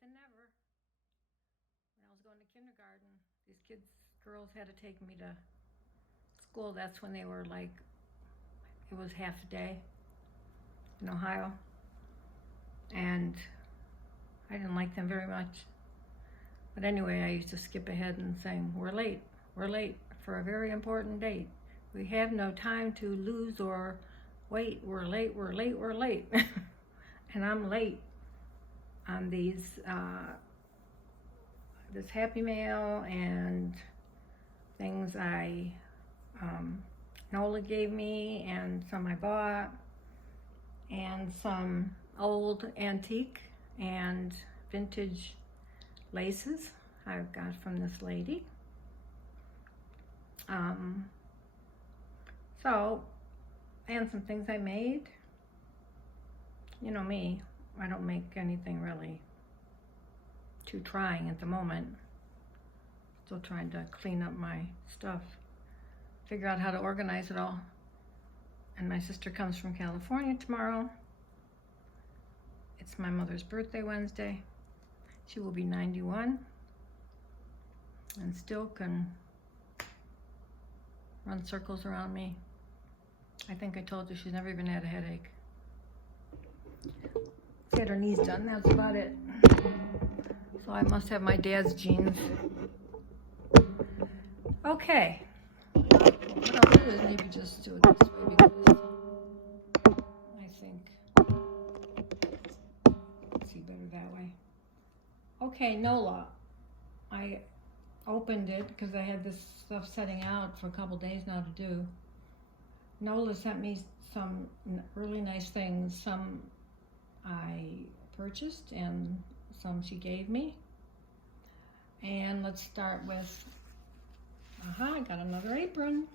than never. When I was going to kindergarten, these girls had to take me to school. That's when they were like, it was half a day in Ohio. And I didn't like them very much. But anyway, I used to skip ahead and sing, we're late for a very important date. We have no time to lose or wait, we're late. And I'm late on these, this Happy Mail and things Nola gave me, and some I bought, and some old antique and vintage laces I got from this lady. And some things I made. You know me, I don't make anything really too trying at the moment. Still trying to clean up my stuff, figure out how to organize it all. And my sister comes from California tomorrow. It's my mother's birthday Wednesday. She will be 91 and still can run circles around me. I think I told you she's never even had a headache. She had her knees done, that's about it. So I must have my dad's genes. Okay. What I'll do is maybe just do it this way because I think I'll see better that way. Okay, Nola. I opened it because I had this stuff setting out for a couple days now to do. Nola sent me some really nice things. Some I purchased and some she gave me. And let's start with, I got another apron.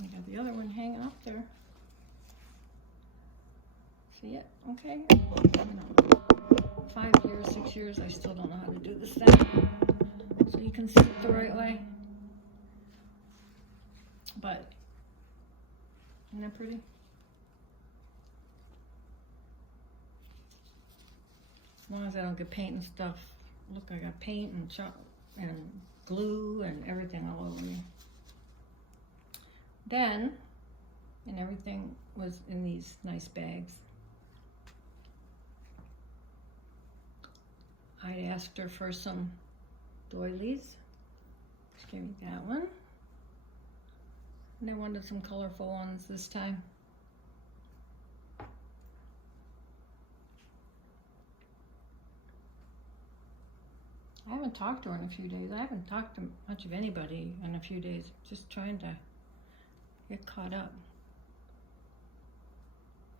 I got the other one hanging up there. See it? Okay. 5 years, 6 years, I still don't know how to do this thing. So you can see it the right way. But, isn't that pretty? As long as I don't get paint and stuff. Look, I got paint and glue and everything all over me. Then, and everything was in these nice bags. I'd asked her for some doilies. She gave me that one. And I wanted some colorful ones this time. I haven't talked to her in a few days. I haven't talked to much of anybody in a few days. Just trying to get caught up.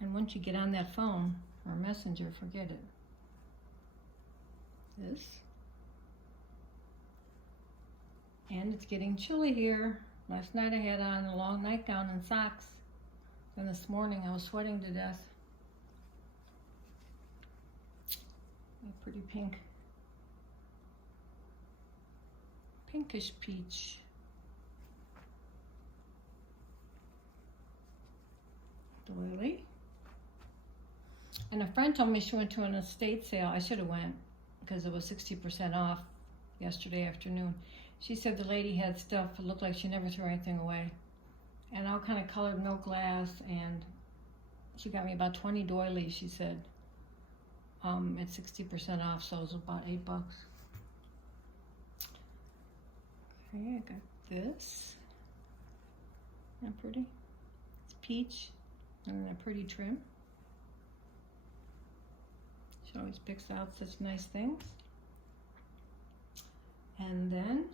And once you get on that phone or messenger, forget it. This. And it's getting chilly here. Last night I had on a long nightgown and socks. Then this morning I was sweating to death. A pretty pink. Pinkish peach. Doily. And a friend told me she went to an estate sale. I should have went because it was 60% off yesterday afternoon. She said the lady had stuff that looked like she never threw anything away. And all kind of colored milk glass, and she got me about 20 doilies, she said, at 60% off, so it was about $8. Okay, I got this. Isn't that pretty? It's peach and a pretty trim. She always picks out such nice things. And then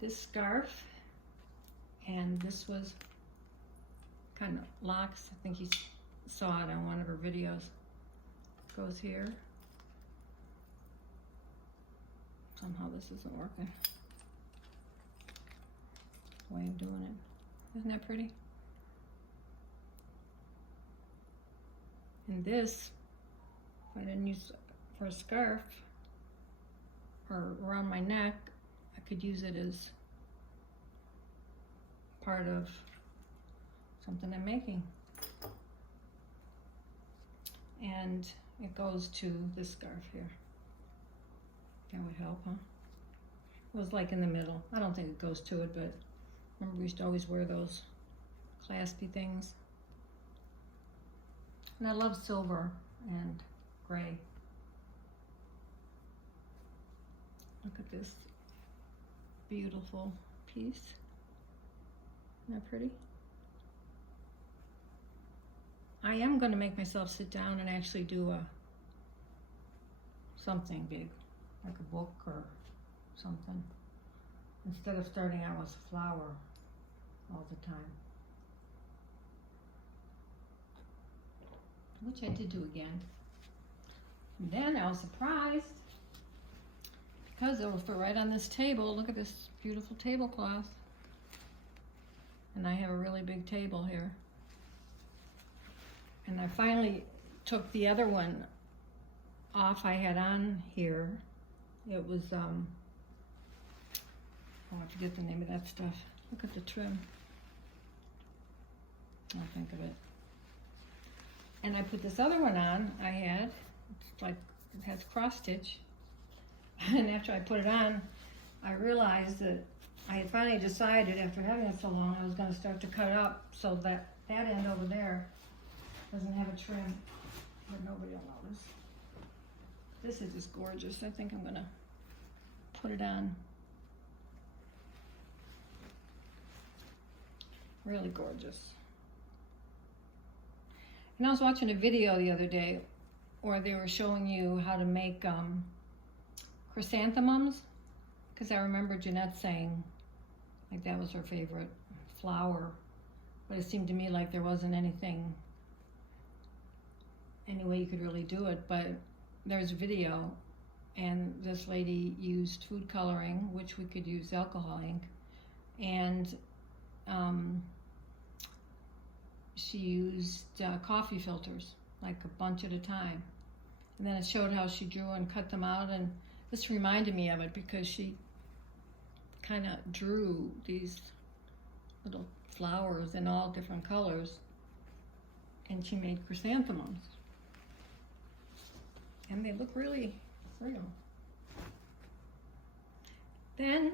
this scarf, and this was kind of locks. I think he saw it on one of her videos. Goes here. Somehow this isn't working. The way I'm doing it. Isn't that pretty? And this, if I didn't use for a scarf or around my neck, I could use it as part of something I'm making. and it goes to this scarf here. That would help, huh? It was like in the middle. I don't think it goes to it, but remember we used to always wear those claspy things. And I love silver and gray. Look at this beautiful piece. Isn't that pretty? I am going to make myself sit down and actually do something big, like a book or something, instead of starting out with a flower all the time, which I did do again. And then I was surprised because it will fit right on this table. Look at this beautiful tablecloth. And I have a really big table here. And I finally took the other one off I had on here. It was, oh, I forget the name of that stuff. Look at the trim. I'll think of it. And I put this other one on I had. It's like, it has cross stitch. And after I put it on, I realized that I had finally decided, after having it so long, I was going to start to cut it up so that that end over there doesn't have a trim, but nobody will notice. This is just gorgeous. I think I'm going to put it on. Really gorgeous. And I was watching a video the other day where they were showing you how to make chrysanthemums, because I remember Jeanette saying like that was her favorite flower, but it seemed to me like there wasn't any way you could really do it. But there's a video, and this lady used food coloring, which we could use alcohol ink, and she used coffee filters, like a bunch at a time. And then it showed how she drew and cut them out, and this reminded me of it because she kind of drew these little flowers in all different colors, and she made chrysanthemums. And they look really real. Then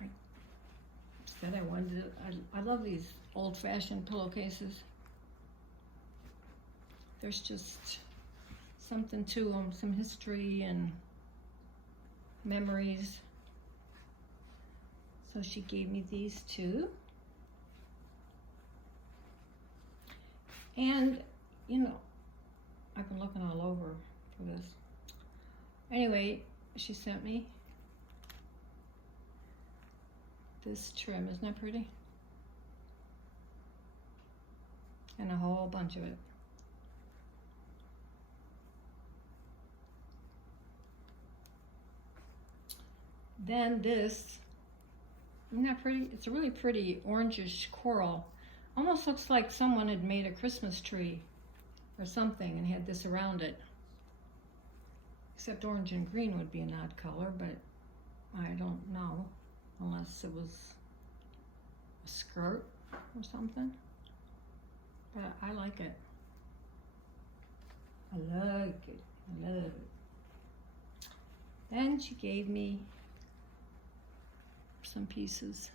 I said I wanted to, I love these old-fashioned pillowcases. There's just something to them, some history and memories. So she gave me these two. And, you know, I've been looking all over for this. Anyway, she sent me this trim. Isn't that pretty? And a whole bunch of it. Then this, isn't that pretty? It's a really pretty orangish coral. Almost looks like someone had made a Christmas tree or something and had this around it. Except orange and green would be an odd color, but I don't know, unless it was a skirt or something. But I like it. I like it. I love it. Then she gave me some pieces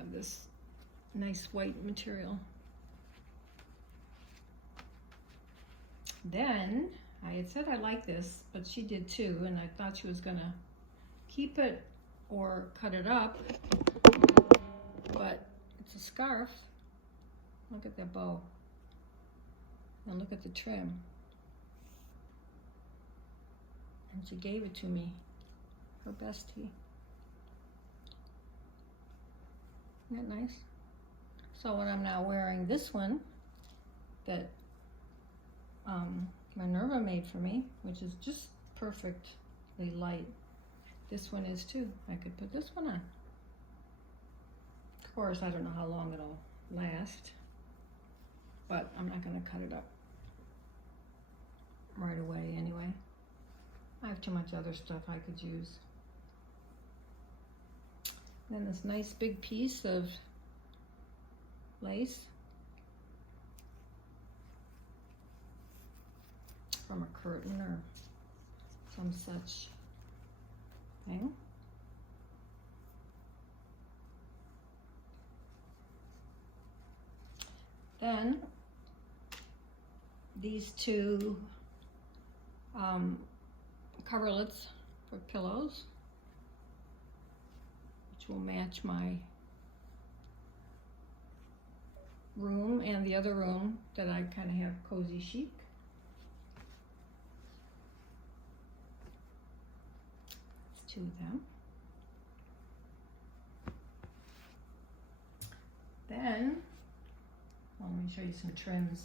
of this nice white material. Then I had said I like this, but she did too, and I thought she was gonna keep it or cut it up, but it's a scarf. Look at that bow. And look at the trim. And she gave it to me, her bestie. Isn't that nice? So when I'm now wearing this one that Minerva made for me, which is just perfectly light. This one is too. I could put this one on. Of course, I don't know how long it'll last, but I'm not going to cut it up right away anyway. I have too much other stuff I could use. And then this nice big piece of lace. from a curtain or some such thing. Then these two coverlets for pillows, which will match my room and the other room that I kind of have cozy chic. It's two of them. Then, well, let me show you some trims.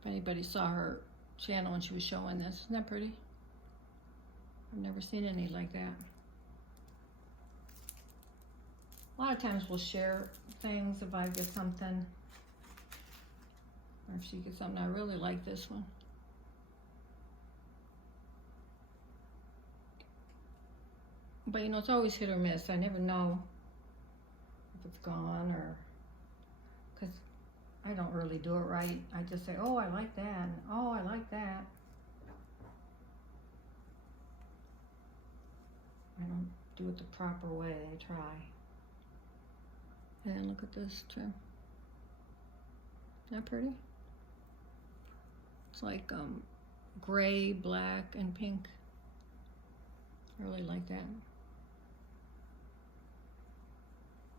If anybody saw her channel when she was showing this, isn't that pretty? I've never seen any like that. A lot of times we'll share things if I get something, or if she gets something. I really like this one. But you know, it's always hit or miss. I never know if it's gone, or because I don't really do it right. I just say, oh, I like that, and oh, I like that. I don't do it the proper way. I try. And look at this trim. Isn't that pretty? It's like gray, black, and pink. I really like that.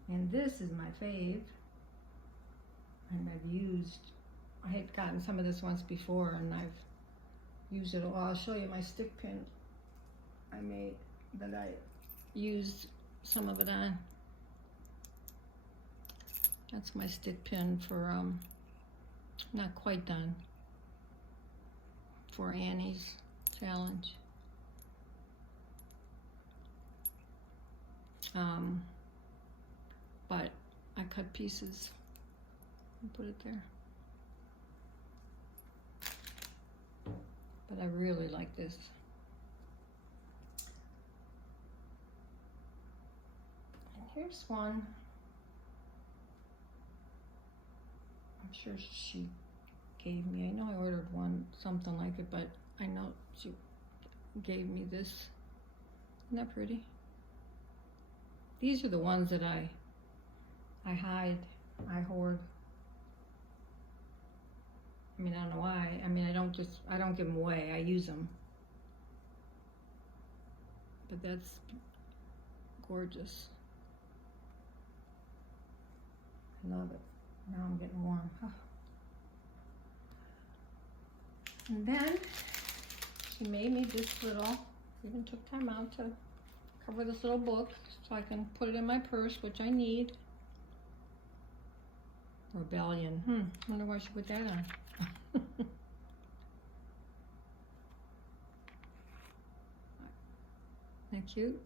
And this is my fave. And I had gotten some of this once before, and I've used it. Well, I'll show you my stick pin I made that I used some of it on. That's my stick pin for, not quite done, for Annie's challenge. But I cut pieces and put it there. But I really like this. And here's one. I'm sure she gave me, I know I ordered one, something like it, but I know she gave me this. Isn't that pretty? These are the ones that I hide, I hoard. I mean, I don't know why. I mean, I don't give them away, I use them. But that's gorgeous. I love it. Now I'm getting warm. Huh. And then she made me this little, even took time out to cover this little book so I can put it in my purse, which I need. Rebellion. I wonder why she put that on. Isn't that cute?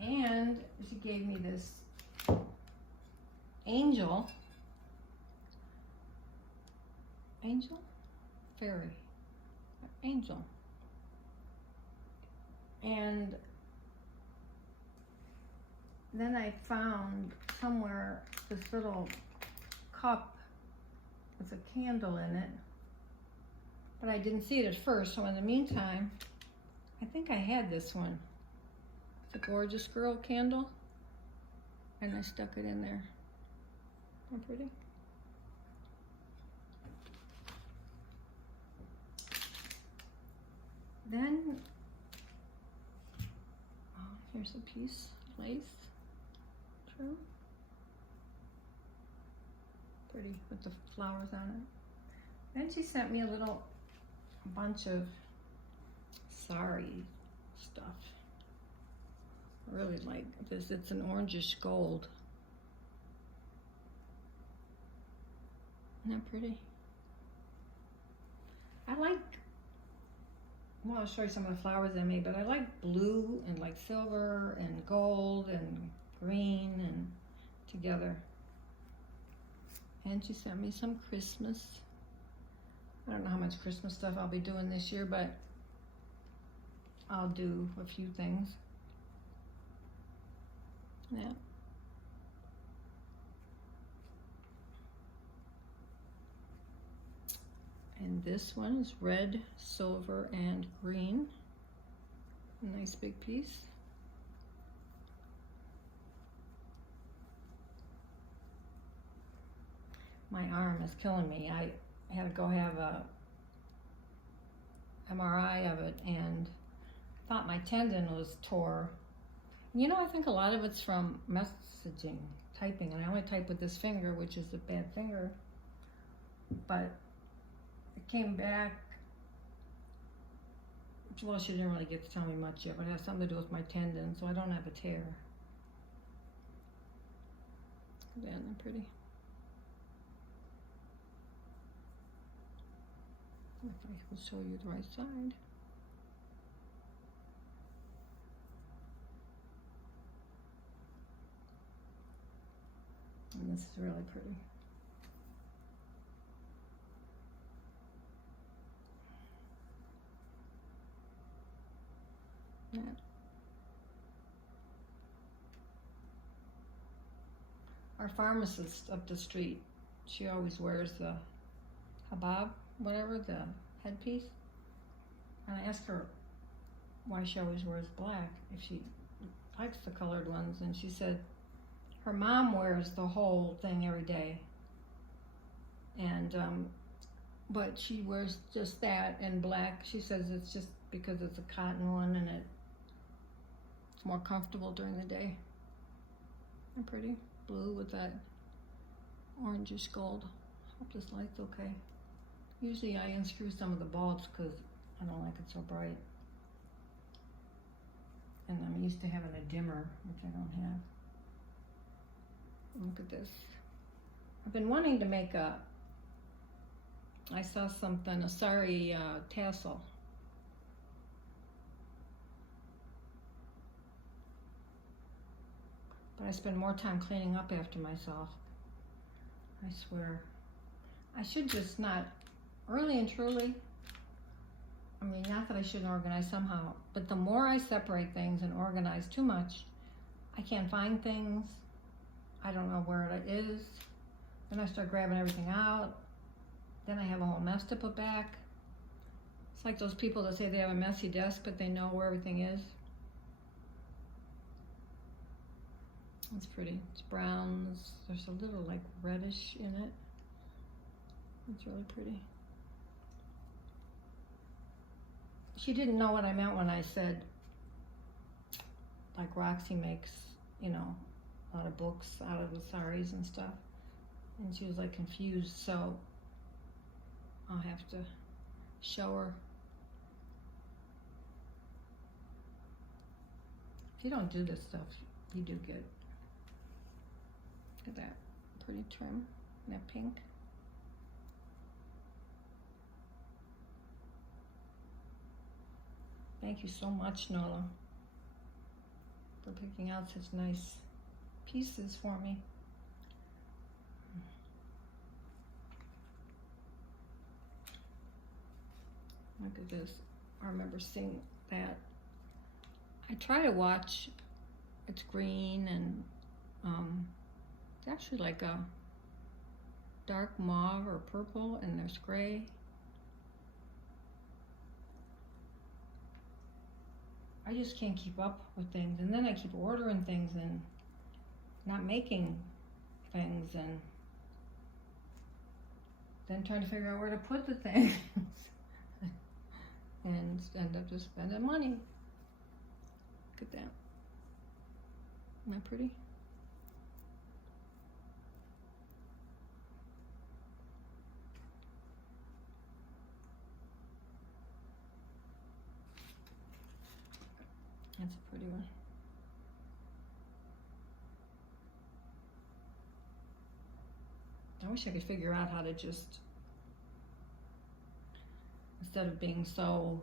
And she gave me this angel, fairy, angel, and then I found somewhere this little cup with a candle in it, but I didn't see it at first, so in the meantime, I think I had this one. It's a gorgeous girl candle, and I stuck it in there. How pretty? Then, oh, here's a piece of lace. True. Pretty with the flowers on it. Then she sent me a bunch of sari stuff. I really like this. It's an orangish gold. Isn't that pretty? Well, I'll show you some of the flowers I made, but I like blue and like silver and gold and green and together. And she sent me some Christmas. I don't know how much Christmas stuff I'll be doing this year, but I'll do a few things. Yeah. And this one is red, silver, and green. A nice big piece. My arm is killing me. I had to go have a MRI of it and thought my tendon was tore. You know, I think a lot of it's from messaging, typing, and I only type with this finger, which is a bad finger, but it came back. Well, she didn't really get to tell me much yet, but it has something to do with my tendon, so I don't have a tear. Yeah, they're pretty. If I can show you the right side. And this is really pretty. Yeah. Our pharmacist up the street, she always wears the habab, whatever, the headpiece. And I asked her why she always wears black, if she likes the colored ones, and she said her mom wears the whole thing every day. And but she wears just that in black. She says it's just because it's a cotton one and it's more comfortable during the day. And pretty blue with that orangish gold. Hope this light's okay. Usually I unscrew some of the bulbs because I don't like it so bright. And I'm used to having a dimmer, which I don't have. Look at this. I've been wanting to make I saw something, a sari tassel. But I spend more time cleaning up after myself. I swear. I should just not, really and truly, I mean, not that I shouldn't organize somehow, but the more I separate things and organize too much, I can't find things. I don't know where it is. Then I start grabbing everything out. Then I have a whole mess to put back. It's like those people that say they have a messy desk, but they know where everything is. It's pretty. It's browns. There's a little like reddish in it. It's really pretty. She didn't know what I meant when I said, like Roxy makes, you know, a lot of books out of the saris and stuff. And she was like confused, so I'll have to show her. If you don't do this stuff, you do good. Look at that pretty trim, and that pink. Thank you so much, Nola, for picking out such nice pieces for me. Look at this. I remember seeing that. I try to watch. It's green and it's actually like a dark mauve or purple, and there's gray. I just can't keep up with things, and then I keep ordering things and not making things, and then trying to figure out where to put the things and end up just spending money. Look at that. Isn't that pretty? That's a pretty one. I wish I could figure out how to just, instead of being so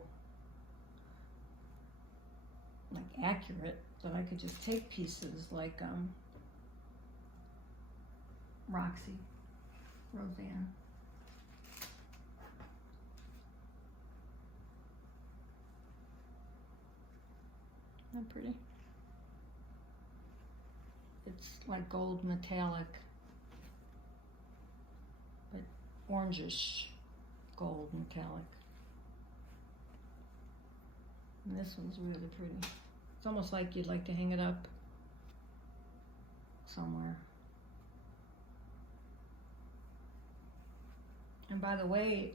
like accurate, that I could just take pieces like Roxy, Roseanne. Isn't that pretty? It's like gold metallic, but orangish gold metallic. And this one's really pretty. It's almost like you'd like to hang it up somewhere. And by the way,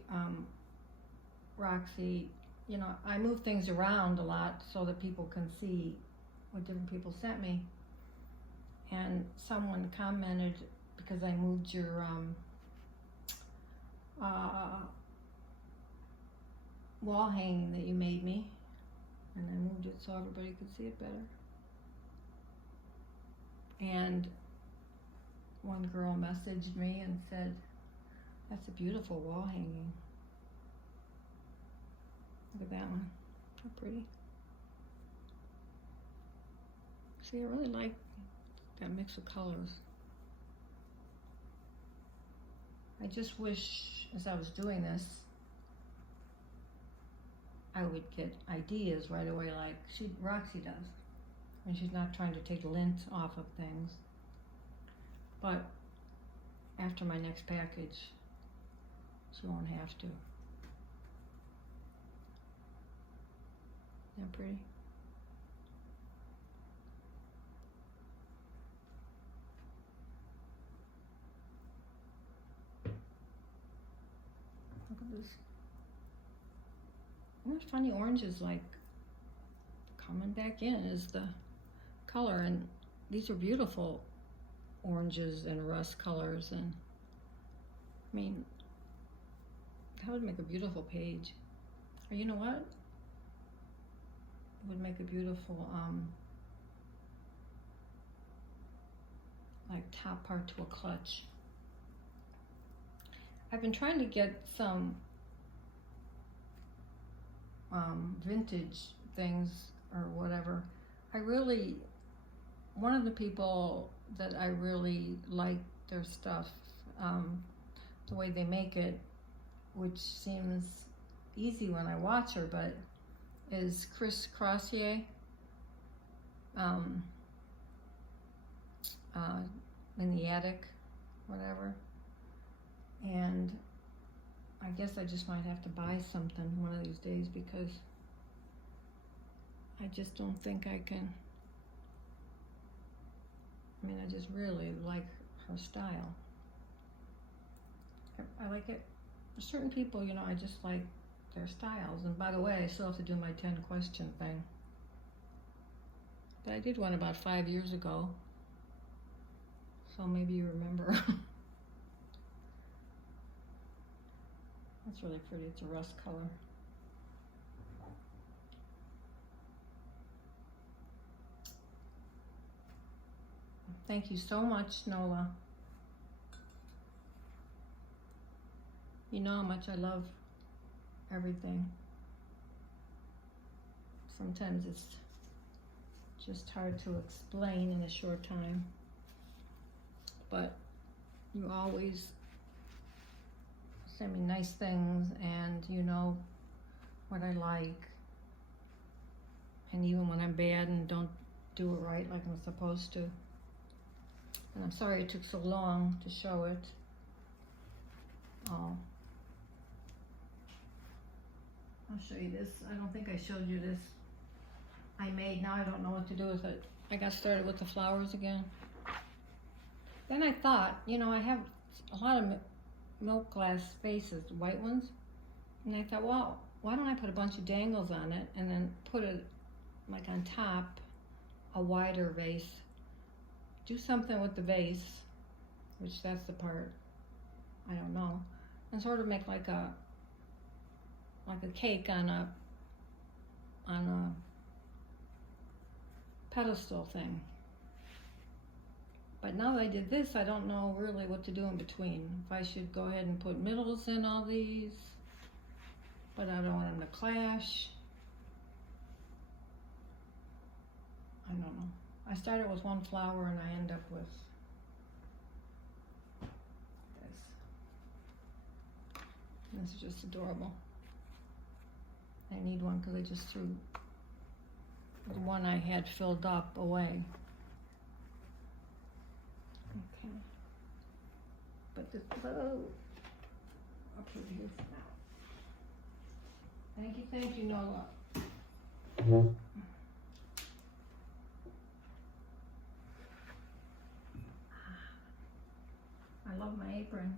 Roxy, you know, I move things around a lot so that people can see what different people sent me. And someone commented, because I moved your wall hanging that you made me, and I moved it so everybody could see it better. And one girl messaged me and said, "That's a beautiful wall hanging. Look at that one. How pretty." See, I really like that mix of colors. I just wish, as I was doing this, I would get ideas right away like Roxy does. And she's not trying to take lint off of things. But after my next package, she won't have to. Isn't that pretty? Look at this. What funny oranges like coming back in is the color, and these are beautiful oranges and rust colors, and I mean, that would make a beautiful page. Or you know what? It would make a beautiful like top part to a clutch. I've been trying to get some vintage things or whatever. One of the people that I really like their stuff, the way they make it, which seems easy when I watch her, but is Chris Crossier. In the attic, whatever. And I guess I just might have to buy something one of these days, because I just don't think I can. I mean, I just really like her style. I like it. Certain people, you know, I just like their styles. And by the way, I still have to do my 10 question thing. But I did one about 5 years ago. So maybe you remember. That's really pretty. It's a rust color. Thank you so much, Nola. You know how much I love everything. Sometimes it's just hard to explain in a short time. But you always send me nice things, and you know what I like. And even when I'm bad and don't do it right like I'm supposed to. And I'm sorry it took so long to show it. Oh. I'll show you this. I don't think I showed you this. I made, now I don't know what to do with it. I got started with the flowers again. Then I thought, you know, I have a lot of milk glass vases, white ones. And I thought, well, why don't I put a bunch of dangles on it and then put it like on top, a wider vase. Do something with the vase, which that's the part, I don't know. And sort of make like a cake on a pedestal thing. But now that I did this, I don't know really what to do in between. If I should go ahead and put middles in all these, but I don't want them to clash. I don't know. I started with one flower and I end up with this. And this is just adorable. I need one because I just threw the one I had filled up away. Okay. But this bow, I'll put it here for now. Thank you, Nola. I love my apron.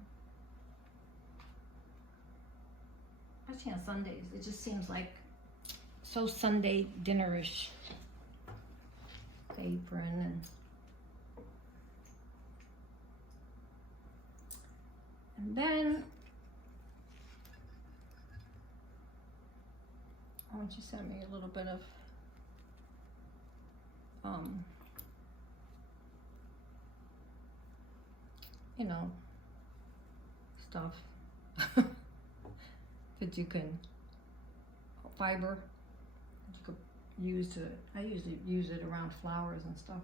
Especially on Sundays, it just seems like so Sunday dinnerish. The apron and then I want you to send me a little bit of you know, stuff that you can, fiber that you could use to, I usually use it around flowers and stuff.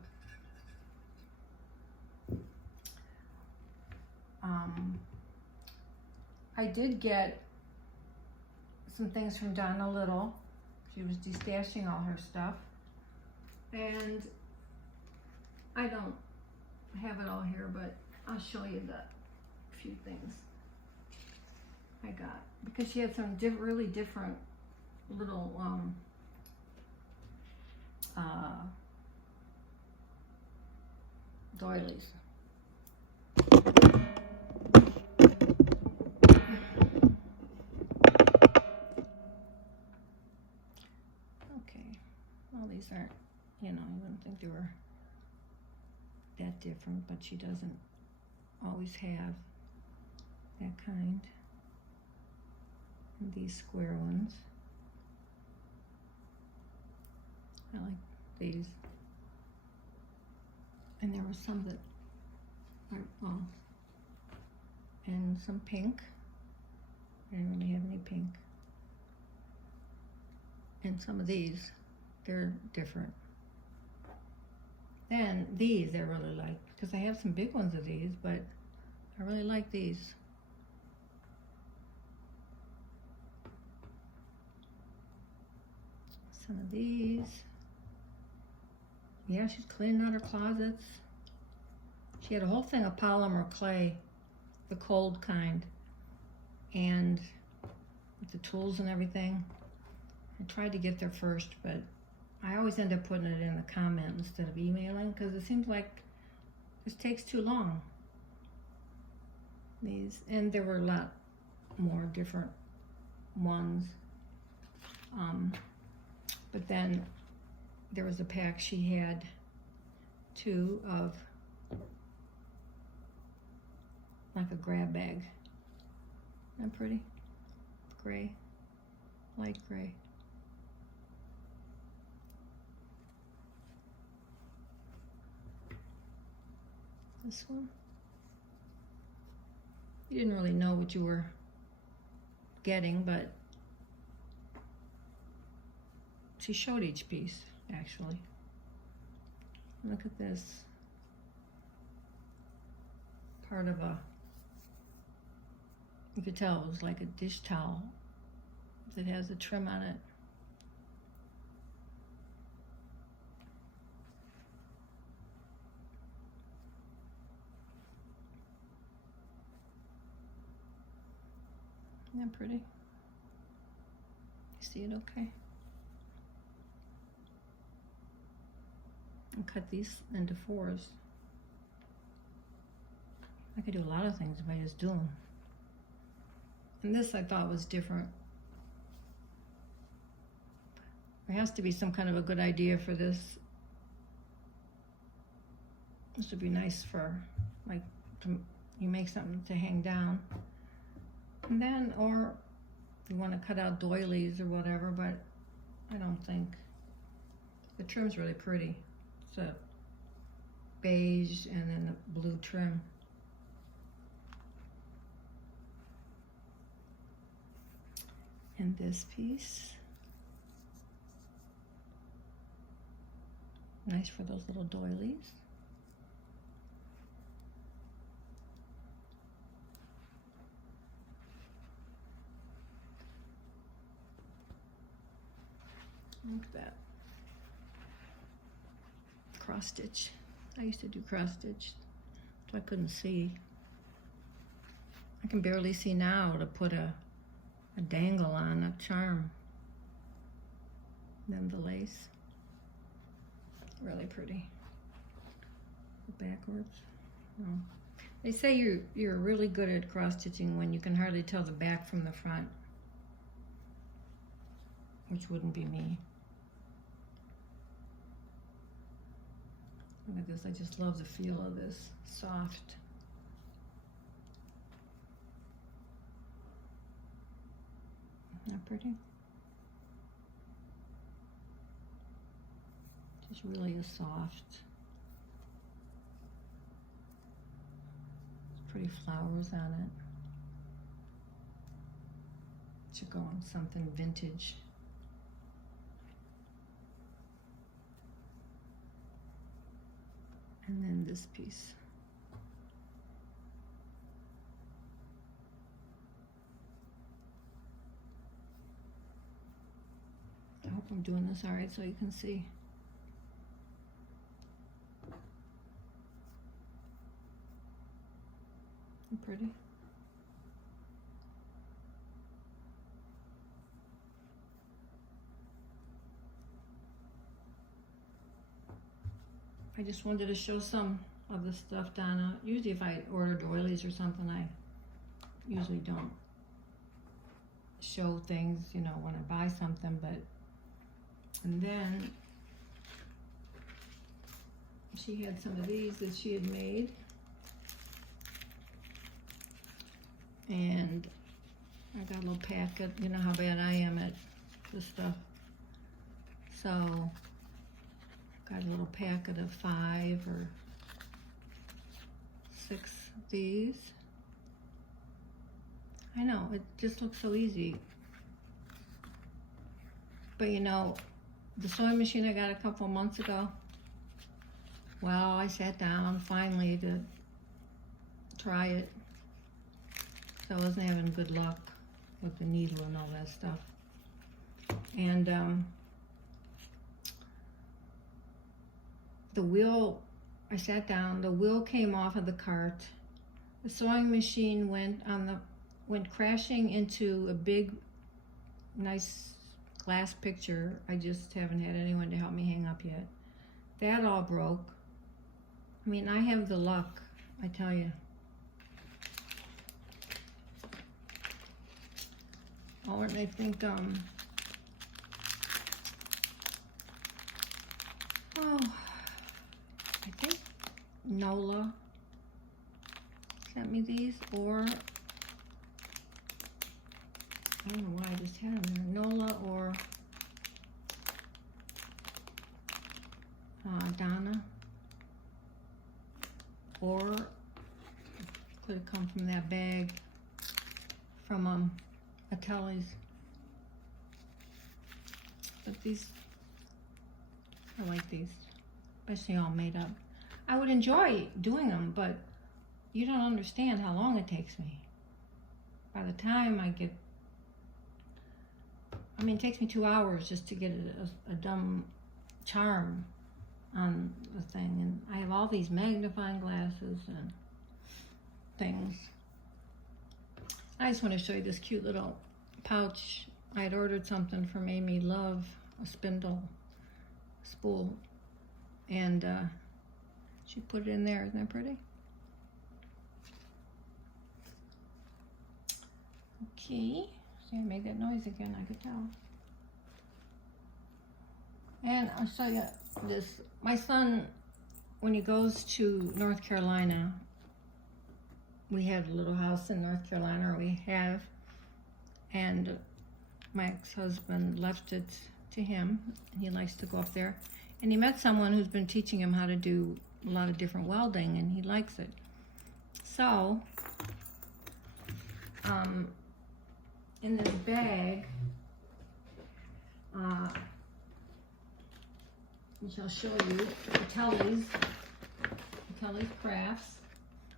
I did get some things from Donna Little. She was destashing all her stuff, and I don't have it all here, but I'll show you the few things I got, because she had some really different little doilies. Okay, well, these aren't, you know, you wouldn't think they were that different, but she doesn't always have that kind. And these square ones, I like these. And there were some that are, well, and some pink. I didn't really have any pink. And some of these, they're different. Then these I really like, because I have some big ones of these, but I really like these. Some of these. Yeah, she's cleaning out her closets. She had a whole thing of polymer clay, the cold kind, and with the tools and everything. I tried to get there first, but I always end up putting it in the comment instead of emailing, because it seems like this takes too long. These, and there were a lot more different ones. But then there was a pack she had too of like a grab bag. Isn't that pretty? Gray, light gray. This one. You didn't really know what you were getting, but she showed each piece, actually. Look at this. Part of a, you could tell it was like a dish towel that has a trim on it. Isn't that pretty? You see it okay? And cut these into 4s. I could do a lot of things if I just do them. And this I thought was different. There has to be some kind of a good idea for this. This would be nice for, like, you make something to hang down. And then, or you want to cut out doilies or whatever, but I don't think. The trim's really pretty. It's a beige and then the blue trim. And this piece. Nice for those little doilies. Look at that. Cross stitch. I used to do cross stitch, so I couldn't see. I can barely see now to put a dangle on a charm. Then the lace. Really pretty. Backwards. Oh. They say you're really good at cross stitching when you can hardly tell the back from the front, which wouldn't be me. Look at this, I just love the feel of this. Soft. Isn't that pretty? Just really a soft. Pretty flowers on it. Should go on something vintage. And then this piece. I hope I'm doing this all right so you can see. Pretty. I just wanted to show some of the stuff, Donna. Usually if I order doilies or something, I usually don't show things, you know, when I buy something, but, and then she had some of these that she had made. And I got a little packet, you know how bad I am at this stuff. So, got a little packet of 5 or 6 of these. I know, it just looks so easy. But you know, the sewing machine I got a couple months ago, well, I sat down finally to try it. So I wasn't having good luck with the needle and all that stuff. And the wheel, I sat down, the wheel came off of the cart. The sewing machine went crashing into a big, nice glass picture. I just haven't had anyone to help me hang up yet. That all broke. I mean, I have the luck, I tell you. Oh, and I think, oh, I think Nola sent me these, or, I don't know why I just had them there, Nola or Donna, or could have come from that bag from, Atelis. But these, I like these, especially all made up. I would enjoy doing them, but you don't understand how long it takes me. By the time I get, I mean, it takes me 2 hours just to get a dumb charm on the thing. And I have all these magnifying glasses and things. I just want to show you this cute little pouch. I had ordered something from Amy Love, a spindle spool, and she put it in there. Isn't that pretty? Okay, see, I made that noise again, I could tell. And I'll show you this. My son, when he goes to North Carolina, we had a little house in North Carolina, or we have, and my ex-husband left it to him, and he likes to go up there. And he met someone who's been teaching him how to do a lot of different welding, and he likes it. So, in this bag, which I'll show you, Atelis Crafts.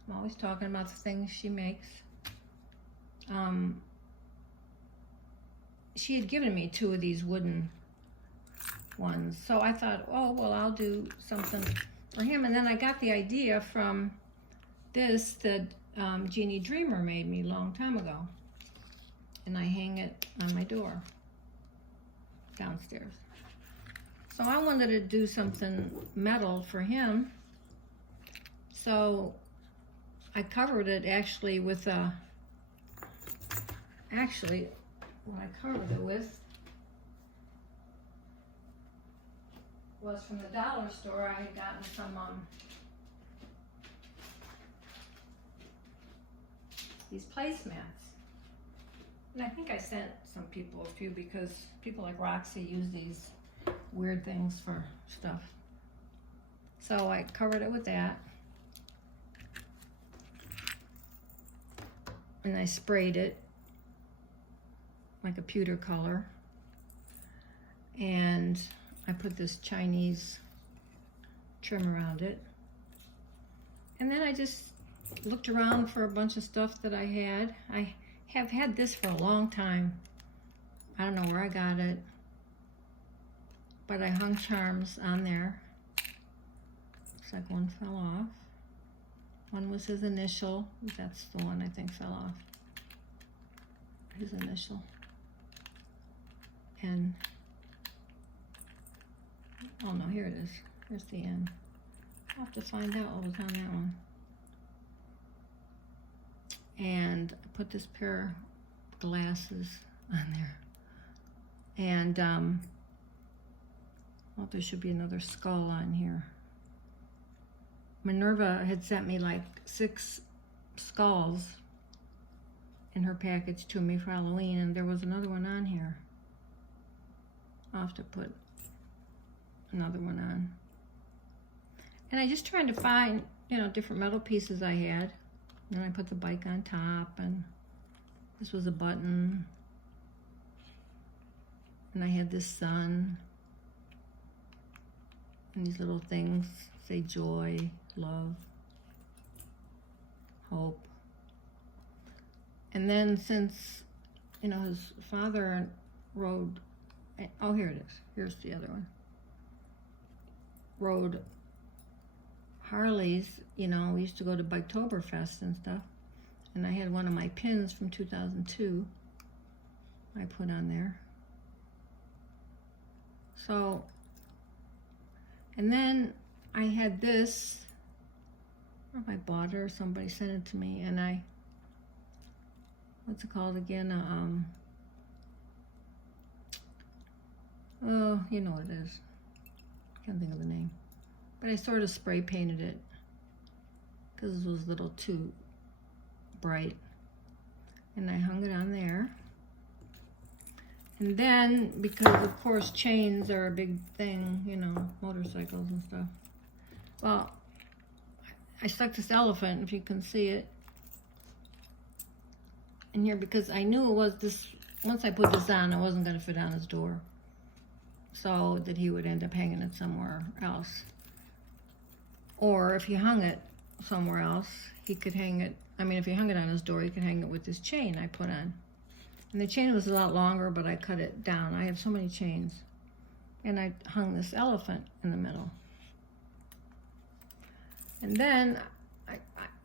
I'm always talking about the things she makes. She had given me 2 of these wooden ones, so I thought, oh, well, I'll do something for him. And then I got the idea from this that Jeannie Dreamer made me a long time ago, and I hang it on my door downstairs. So I wanted to do something metal for him. So I covered it actually with a, what I covered it with was from the dollar store. I had gotten some these placemats. And I think I sent some people a few because people like Roxy use these weird things for stuff. So I covered it with that. And I sprayed it like a pewter color. And I put this Chinese trim around it. And then I just looked around for a bunch of stuff that I had. I have had this for a long time. I don't know where I got it, but I hung charms on there. Looks like one fell off. One was his initial. That's the one I think fell off. His initial. And, oh no, here it is. Here's the end. I'll have to find out what was on that one. And I put this pair of glasses on there. And, well, there should be another skull on here. Minerva had sent me like 6 skulls in her package to me for Halloween, and there was another one on here. I'll have to put another one on. And I just tried to find, you know, different metal pieces I had. And I put the bike on top, and this was a button. And I had this sun. And these little things say joy, love, hope. And then since, you know, his father rode, oh, here it is. Here's the other one. Rode Harleys, you know, we used to go to Biketoberfest and stuff. And I had one of my pins from 2002 I put on there. So, and then I had this, I don't know if I bought it or somebody sent it to me, and I, what's it called again? Oh, you know what it is. Can't think of the name. But I sort of spray painted it because it was a little too bright. And I hung it on there. And then, because of course chains are a big thing, you know, motorcycles and stuff. Well, I stuck this elephant, if you can see it, in here because I knew it was this, once I put this on, it wasn't going to fit on his door. So that he would end up hanging it somewhere else. Or if he hung it somewhere else, he could hang it, I mean, if he hung it on his door, he could hang it with this chain I put on. And the chain was a lot longer, but I cut it down. I have so many chains. And I hung this elephant in the middle. And then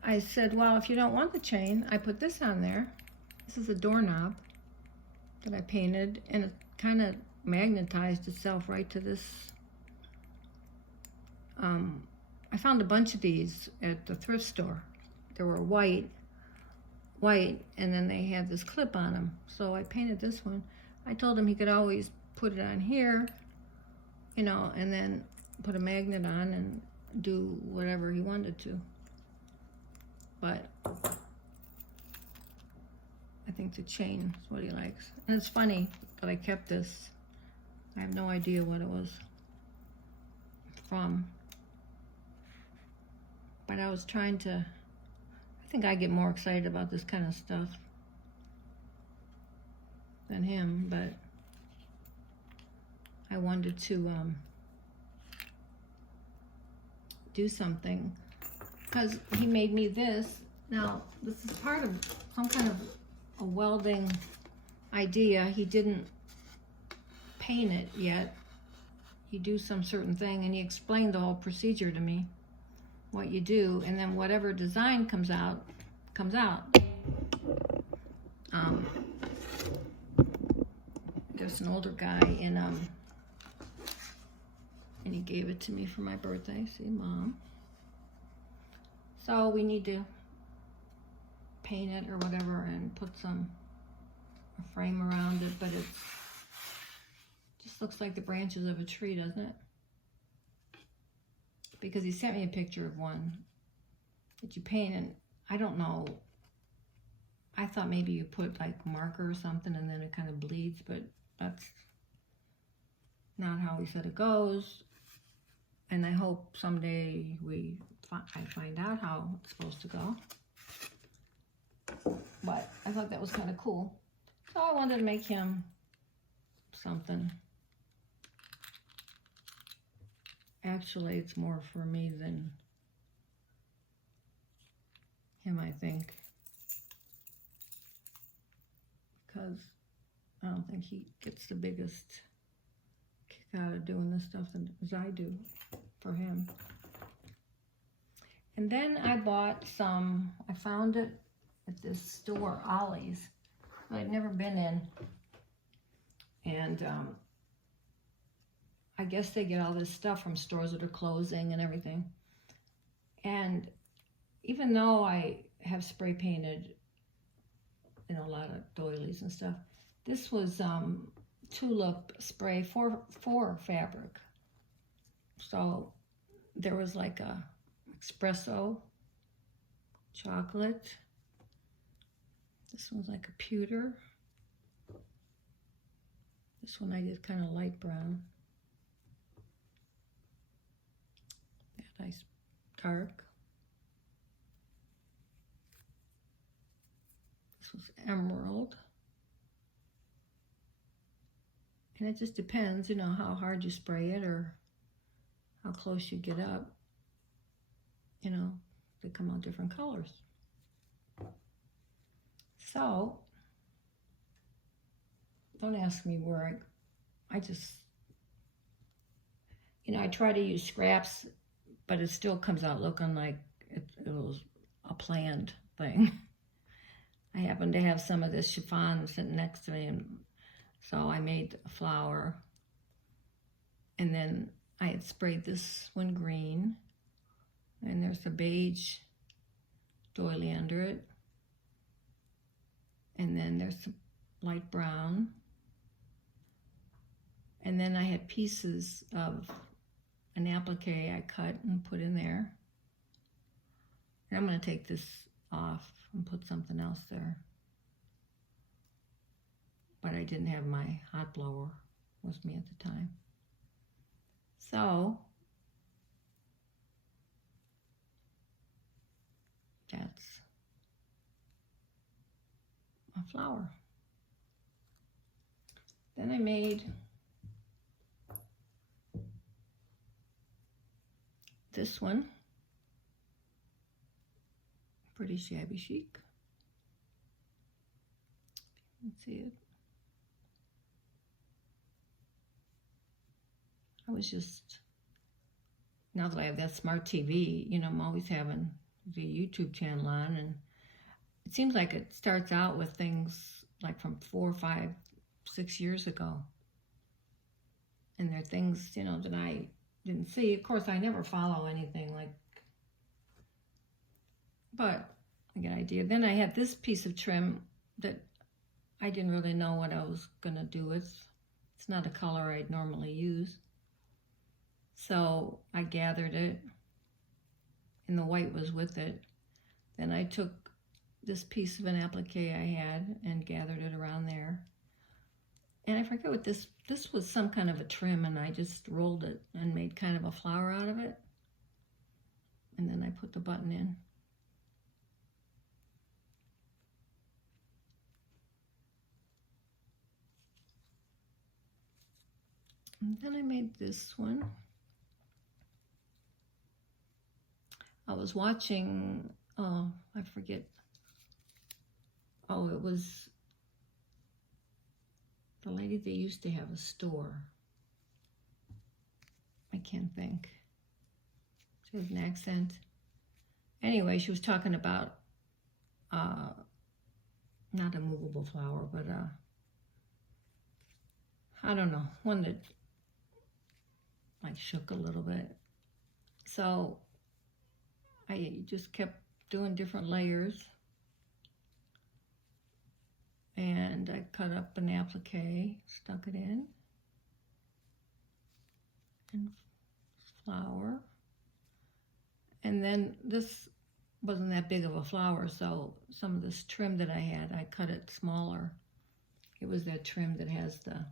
I said, well, if you don't want the chain, I put this on there. This is a doorknob that I painted, and it kind of magnetized itself right to this. I found a bunch of these at the thrift store. They were white, and then they had this clip on them. So I painted this one. I told him he could always put it on here, you know, and then put a magnet on and do whatever he wanted to. But I think the chain is what he likes. And it's funny that I kept this. I have no idea what it was from. But I was trying to, I think I get more excited about this kind of stuff than him, but I wanted to do something because he made me this. Now, this is part of some kind of a welding idea. He didn't paint it yet. You do some certain thing, and he explained the whole procedure to me, what you do, and then whatever design comes out, comes out. There's an older guy in And he gave it to me for my birthday. See, Mom. So we need to paint it or whatever and put a frame around it, but it just looks like the branches of a tree, doesn't it? Because he sent me a picture of one that you paint, and I don't know. I thought maybe you put like marker or something and then it kind of bleeds, but that's not how he said it goes. And I hope someday I find out how it's supposed to go. But I thought that was kind of cool. So I wanted to make him something. Actually, it's more for me than him, I think. Because I don't think he gets the biggest kick out of doing this stuff as I do for him. And then I bought I found it at this store, Ollie's, that I'd never been in. And I guess they get all this stuff from stores that are closing and everything. And even though I have spray painted, you know, a lot of doilies and stuff, this was tulip spray for fabric. So there was like a espresso chocolate. This one's like a pewter. This one I did kind of light brown. That nice dark. This was emerald. And it just depends, you know, how hard you spray it or how close you get up. You know, they come out different colors. So, don't ask me where I just, you know, I try to use scraps, but it still comes out looking like it was a planned thing. I happen to have some of this chiffon sitting next to me, and so I made a flower, and then I had sprayed this one green, and there's a beige doily under it, and then there's some light brown, and then I had pieces of an applique I cut and put in there. And I'm going to take this off and put something else there. But I didn't have my hot blower with me at the time. So that's a flower. Then I made this one, pretty shabby chic. You can see it. I was just, now that I have that smart TV, you know, I'm always having the YouTube channel on, and it seems like it starts out with things like from 4, 5, 6 years ago. And they're things, you know, that I didn't see. Of course, I never follow anything like, but I get an idea. Then I had this piece of trim that I didn't really know what I was going to do with. It's not a color I'd normally use. So I gathered it, and the white was with it. Then I took this piece of an applique I had and gathered it around there. And I forget what this was, some kind of a trim, and I just rolled it and made kind of a flower out of it. And then I put the button in. And then I made this one. I was watching, I forget. Oh, it was the lady that used to have a store. I can't think. She has an accent. Anyway, she was talking about, not a movable flower, but I don't know, one that like shook a little bit. So I just kept doing different layers. And I cut up an applique, stuck it in, and flower. And then this wasn't that big of a flower, so some of this trim that I had, I cut it smaller. It was that trim that has the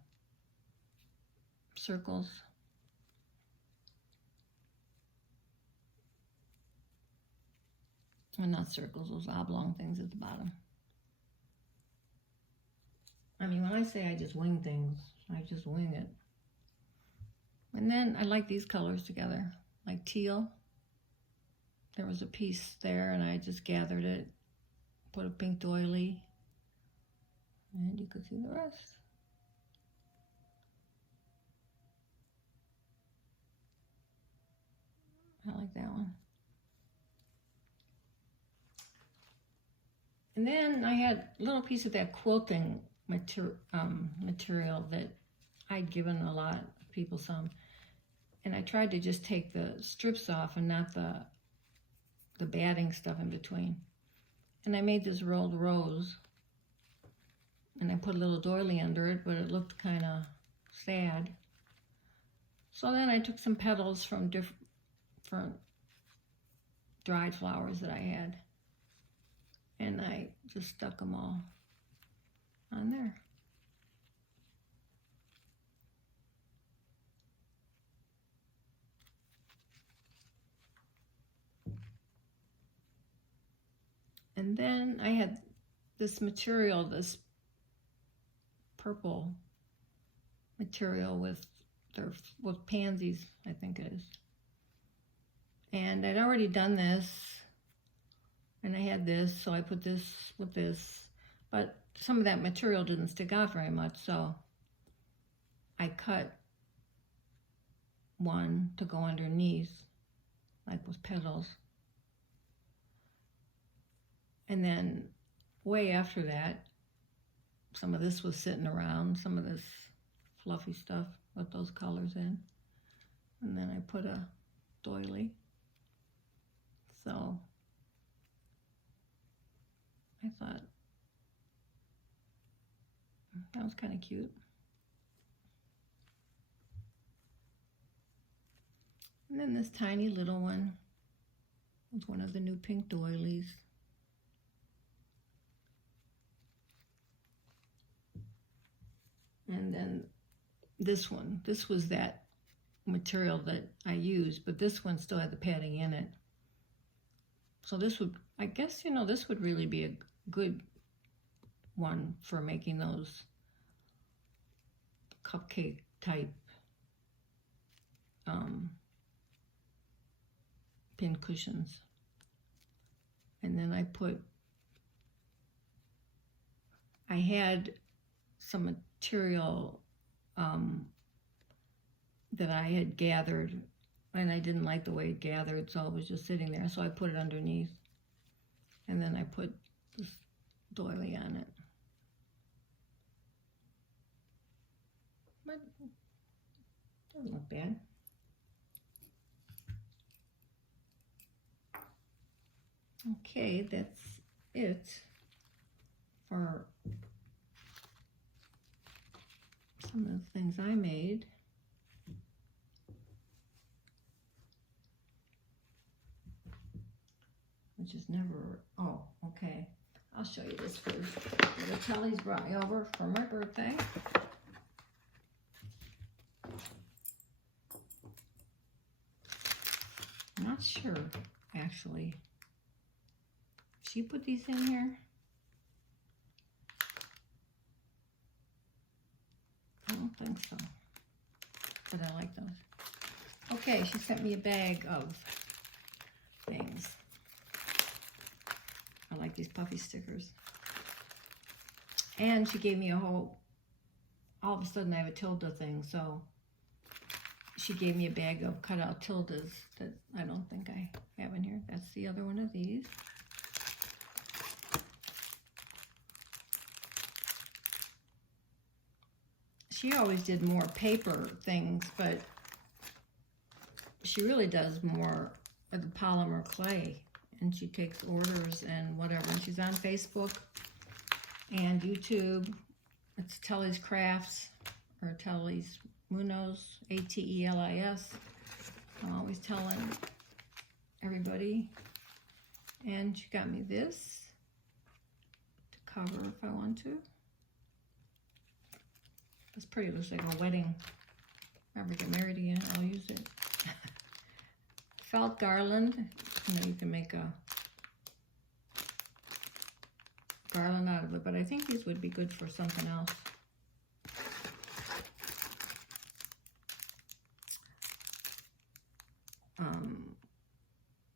circles. Well, not circles, those oblong things at the bottom. I mean, when I say I just wing things, I just wing it. And then I like these colors together, like teal. There was a piece there and I just gathered it, put a pink doily, and you could see the rest. I like that one. And then I had a little piece of that quilting material that I'd given a lot of people some. And I tried to just take the strips off and not the batting stuff in between. And I made this rolled rose. And I put a little doily under it, but it looked kind of sad. So then I took some petals from different dried flowers that I had. And I just stuck them all on there. And then I had this material, this purple material with pansies, I think it is. And I'd already done this, and I had this, so I put this with this, but some of that material didn't stick out very much, so I cut one to go underneath, like with petals. And then way after that, some of this was sitting around, some of this fluffy stuff with those colors in. And then I put a doily. So I thought that was kind of cute. And then this tiny little one was one of the new pink doilies. And then this one, this was that material that I used, but this one still had the padding in it. So this would, I guess, you know, this would really be a good one for making those cupcake type pin cushions. And then I had some material that I had gathered, and I didn't like the way it gathered, so it was just sitting there, so I put it underneath, and then I put this doily on it. But it doesn't look bad. Okay, that's it for some of the things I made. Which is never, oh, okay. I'll show you this first. The Atelis brought me over for my birthday. I'm not sure, actually. She put these in here? I don't think so, but I like those. Okay, she sent me a bag of things. I like these puffy stickers. And she gave me a whole, all of a sudden I have a tilde thing, so she gave me a bag of cut out tildes that I don't think I have in here. That's the other one of these. She always did more paper things, but she really does more of the polymer clay, and she takes orders and whatever, and she's on Facebook and YouTube. It's Atelis Crafts, or Atelis Munoz, Atelis. I'm always telling everybody. And she got me this to cover if I want to. It's pretty. It looks like a wedding. If I ever get married again, I'll use it. Felt garland. And then you can make a garland out of it. But I think these would be good for something else.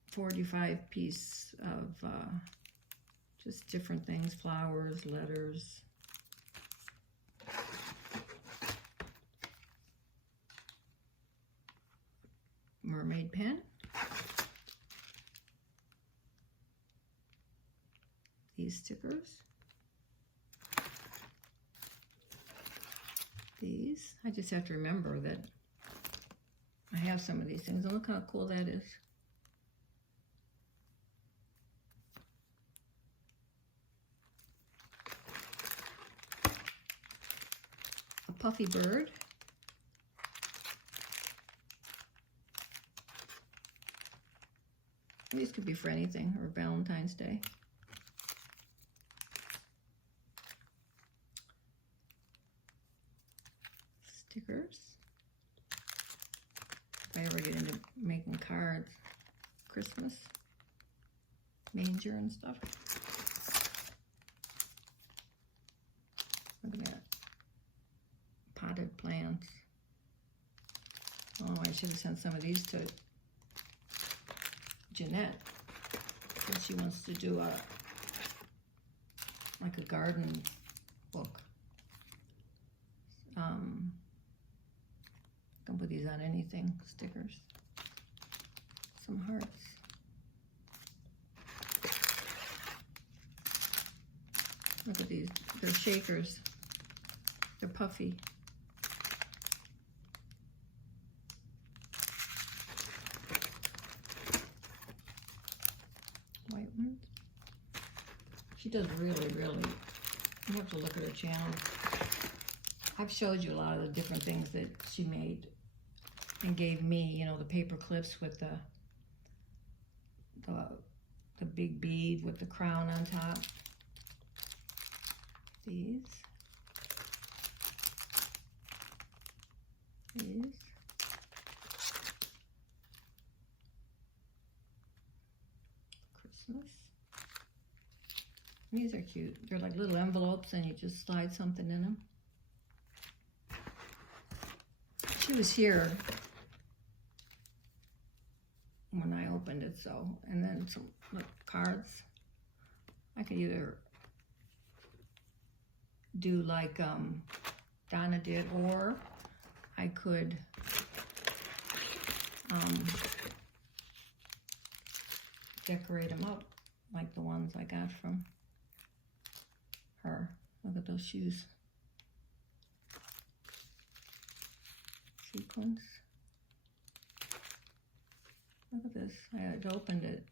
45 piece of just different things, flowers, letters. Mermaid pen. These stickers. These. I just have to remember that I have some of these things. And look how cool that is. A puffy bird. These could be for anything, or Valentine's Day. Stickers. If I ever get into making cards, Christmas, manger and stuff. Look at that. Potted plants. Oh, I should have sent some of these to Jeanette, because she wants to do like a garden book. Can put these on anything. Stickers. Some hearts. Look at these. They're shakers. They're puffy. White ones. She does really, you have to look at her channel. I've showed you a lot of the different things that she made and gave me, you know, the paper clips with the big bead with the crown on top. These. Christmas. These are cute. They're like little envelopes and you just slide something in them. She was here when I opened it, so, and then some cards. I could either do like Donna did, or I could decorate them up like the ones I got from her. Look at those shoes. Sequins. Look at this. I had opened it.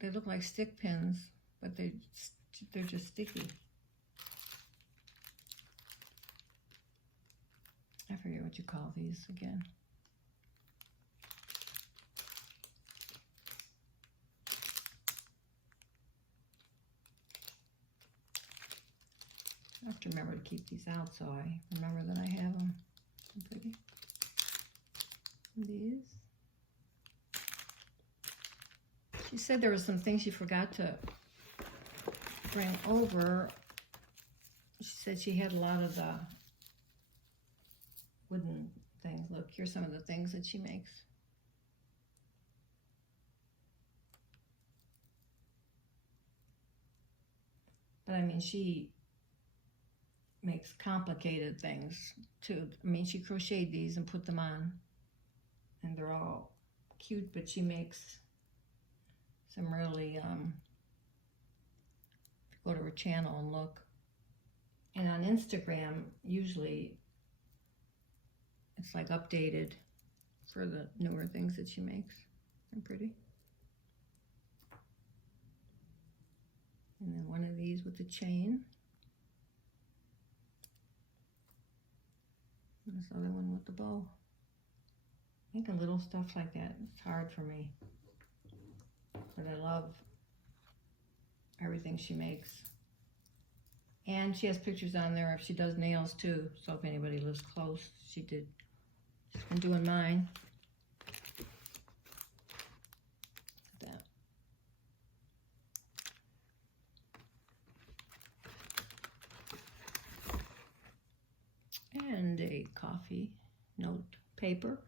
They look like stick pins, but they're just sticky. I forget what you call these again. I have to remember to keep these out so I remember that I have them. They're pretty. These. She said there were some things she forgot to bring over. She said she had a lot of the wooden things. Look, here's some of the things that she makes. But I mean, she makes complicated things too. I mean, she crocheted these and put them on. And they're all cute, but she makes some really, if you go to her channel and look. And on Instagram, usually, it's like updated for the newer things that she makes. They're pretty. And then one of these with the chain. And this other one with the bow. Making little stuff like that, it's hard for me. But I love everything she makes. And she has pictures on there if she does nails too. So if anybody lives close, she's been doing mine. That. And a coffee note paper.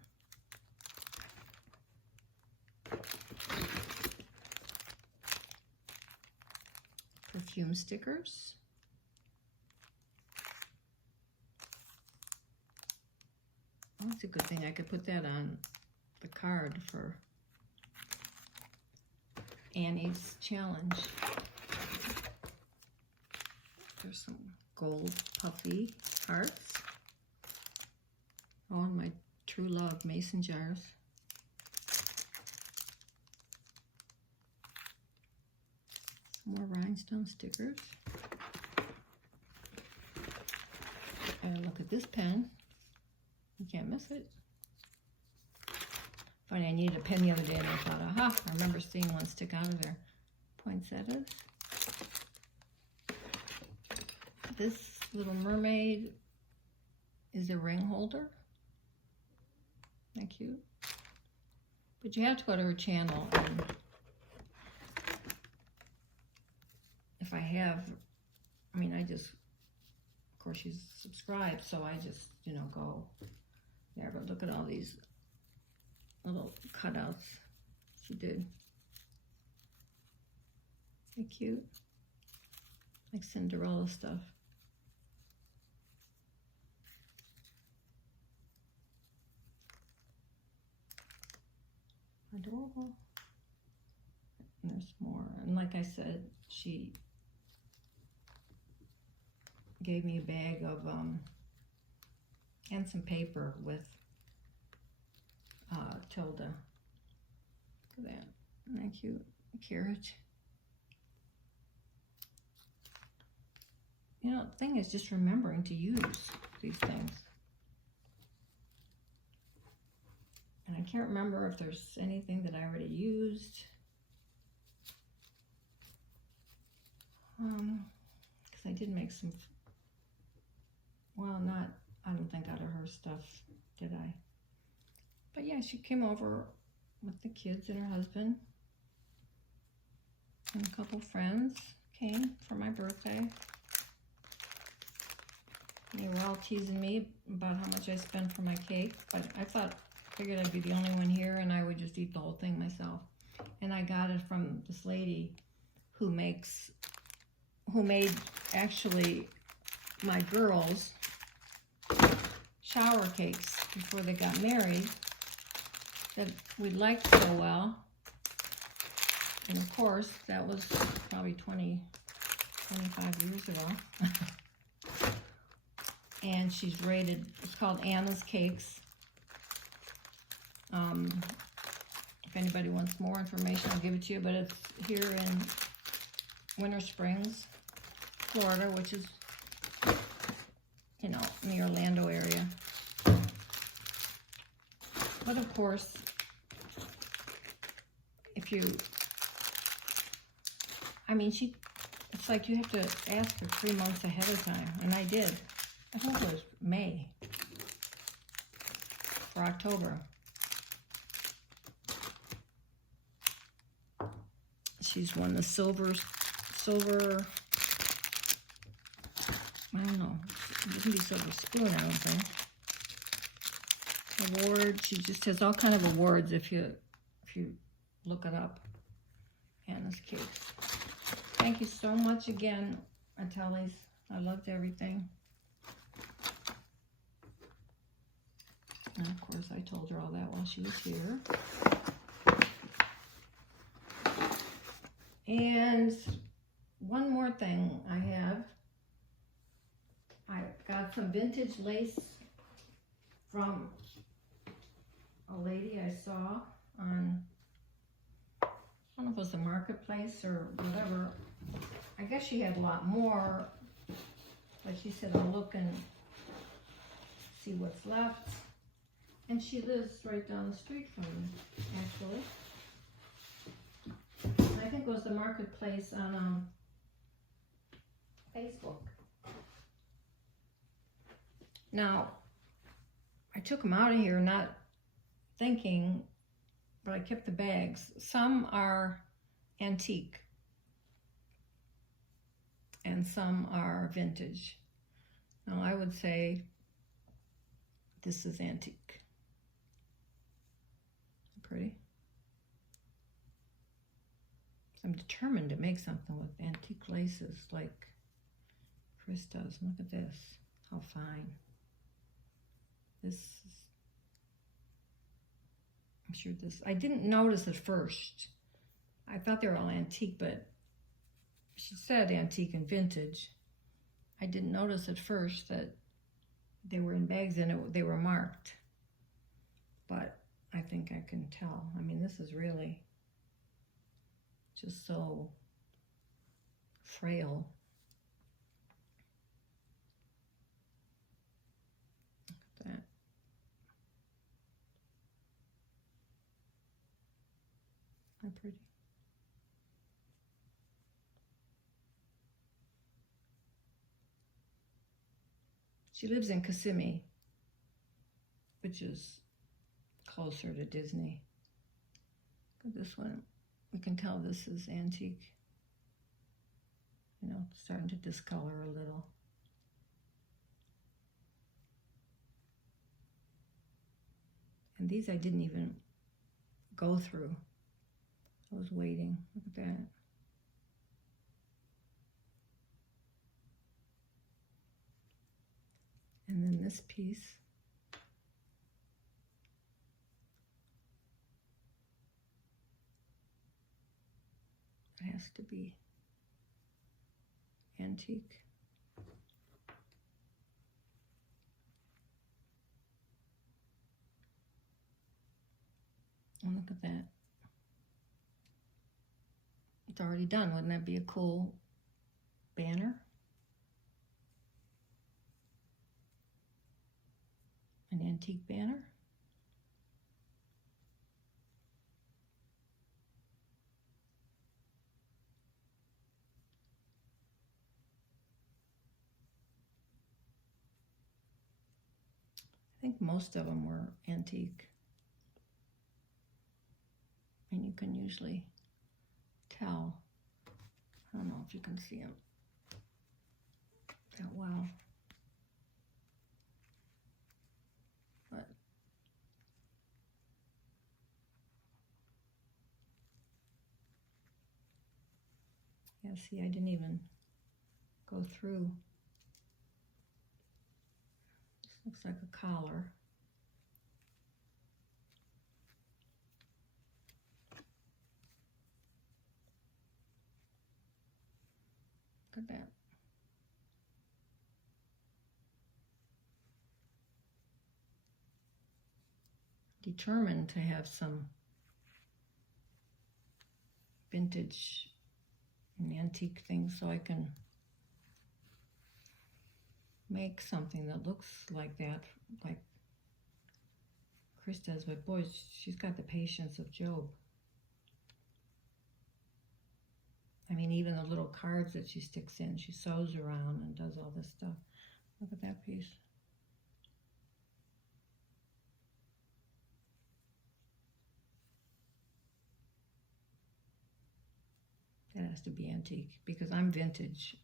Perfume stickers. Oh, that's a good thing. I could put that on the card for Annie's challenge. There's some gold puffy hearts. Oh, and my true love mason jars. Some more rhinestone stickers. And look at this pen. You can't miss it. Funny, I needed a pen the other day and I thought, aha, I remember seeing one stick out of there. Poinsettias. This little mermaid is a ring holder. Isn't that cute? But you have to go to her channel, and if I have, I mean, I just, of course she's subscribed, so I just, you know, go there. But look at all these little cutouts she did. Isn't that cute? Like Cinderella stuff. Adorable. And there's more. And like I said, she gave me a bag of and some paper with Tilda. Look at that. Isn't that cute? A carriage. You know, the thing is just remembering to use these things. And I can't remember if there's anything that I already used. Because I did make some, well, not, I don't think out of her stuff, did I? But yeah, she came over with the kids and her husband. And a couple friends came for my birthday. And they were all teasing me about how much I spent for my cake, but I figured I'd be the only one here and I would just eat the whole thing myself. And I got it from this lady who made actually my girls shower cakes before they got married that we liked so well. And of course, that was probably 25 years ago. And she's rated, it's called Anna's Cakes. If anybody wants more information, I'll give it to you, but it's here in Winter Springs, Florida, which is, you know, in the Orlando area. But of course, if you, I mean, it's like you have to ask her 3 months ahead of time, and I did. I think it was May or October. She's won the silver, I don't know, it wouldn't be silver spoon, I don't think. Award, she just has all kind of awards if you look it up. Anna's Cakes. Thank you so much again, Atelis. I loved everything. And of course, I told her all that while she was here. And one more thing I have. I got some vintage lace from a lady I saw on, I don't know if it was the marketplace or whatever. I guess she had a lot more, but she said, I'll look and see what's left. And she lives right down the street from me, actually. I think it was the marketplace on Facebook. Now, I took them out of here not thinking, but I kept the bags. Some are antique and some are vintage. Now, I would say this is antique. Pretty. I'm determined to make something with antique laces like Chris does. Look at this. How fine. This is, I'm sure this, I didn't notice at first. I thought they were all antique, but she said antique and vintage. I didn't notice at first that they were in bags and they were marked. But I think I can tell. I mean, this is really just so frail. Look at that. How pretty. She lives in Kissimmee, which is closer to Disney. Look at this one. We can tell this is antique. You know, starting to discolor a little. And these I didn't even go through. I was waiting. Look at that. And then this piece. It has to be antique. And look at that. It's already done. Wouldn't that be a cool banner? An antique banner? I think most of them were antique. And you can usually tell. I don't know if you can see them that well. But yeah, see, I didn't even go through. This looks like a collar. Look at that. Determined to have some vintage and antique things so I can make something that looks like that, like Chris does. But boy, she's got the patience of Job. I mean, even the little cards that she sticks in, she sews around and does all this stuff. Look at that piece. That has to be antique because I'm vintage.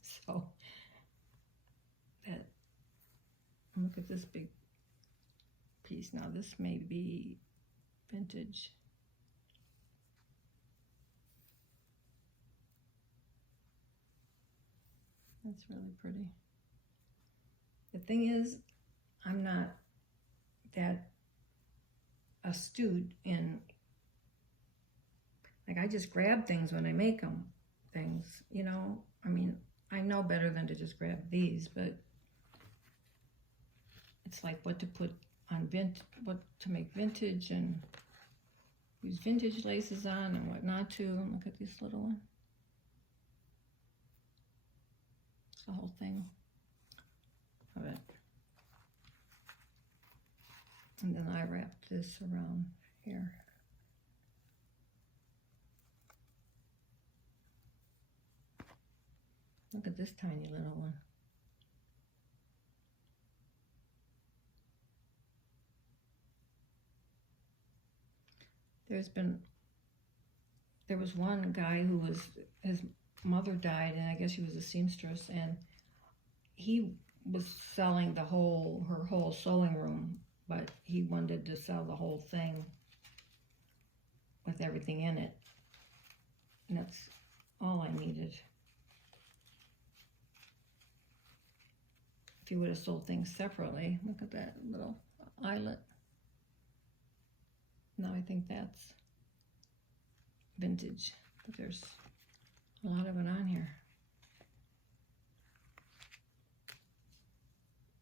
So that, look at this big piece. Now this may be vintage. That's really pretty. The thing is, I'm not that astute in, like, I just grab things when I make them things, you know. I mean, I know better than to just grab these, but it's like what to put on what to make vintage and use vintage laces on and what not to. And look at this little one. It's the whole thing of it. And then I wrapped this around here. Look at this tiny little one. There was one guy who his mother died, and I guess he was a seamstress, and he was selling her whole sewing room, but he wanted to sell the whole thing with everything in it. And that's all I needed. If you would have sold things separately, look at that little eyelet. Now I think that's vintage, but there's a lot of it on here.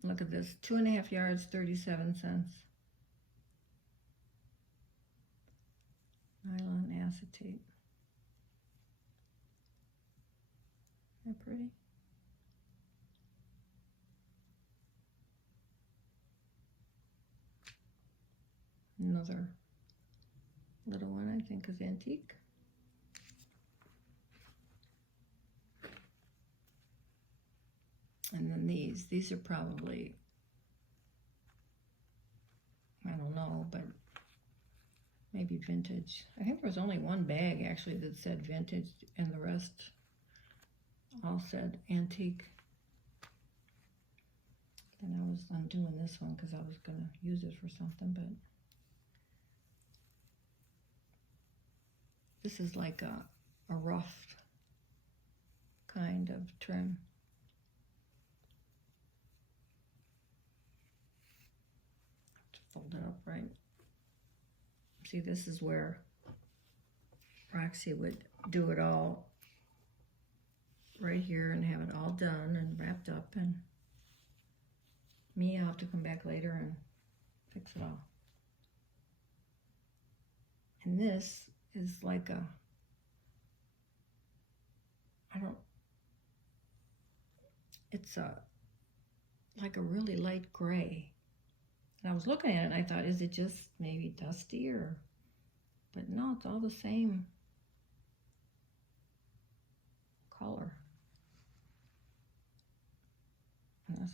Look at this, 2.5 yards, 37 cents. Nylon acetate. Isn't that pretty? Another little one, I think, is antique. And then these are probably, I don't know, but maybe vintage. I think there was only one bag actually that said vintage, and the rest all said antique. Then I was undoing this one because I was going to use it for something, but this is like a rough kind of trim. Fold it up right. See, this is where Roxy would do it all right here and have it all done and wrapped up, and me, I'll have to come back later and fix it all. And this is like it's like a really light gray. And I was looking at it and I thought, is it just maybe dusty but no, it's all the same color. And that's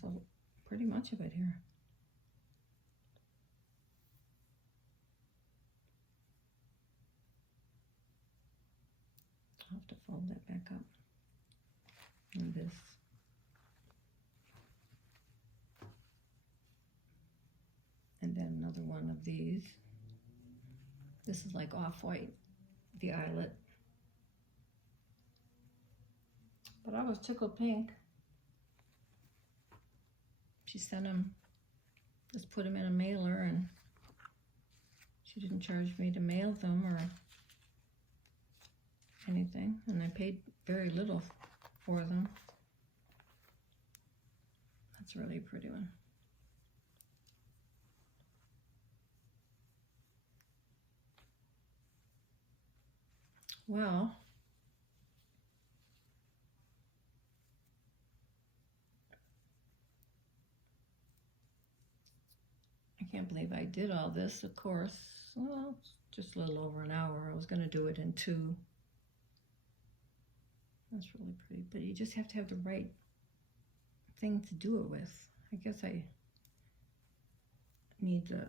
pretty much of it here. I'll have to fold that back up. And this. And then another one of these. This is like off-white, the eyelet. But I was tickled pink. She sent him, just put him in a mailer, and she didn't charge me to mail them or anything. And I paid very little for them. That's a really pretty one. Well, I can't believe I did all this, of course. Well, just a little over an hour. I was going to do it in 2. That's really pretty, but you just have to have the right thing to do it with. I guess I need to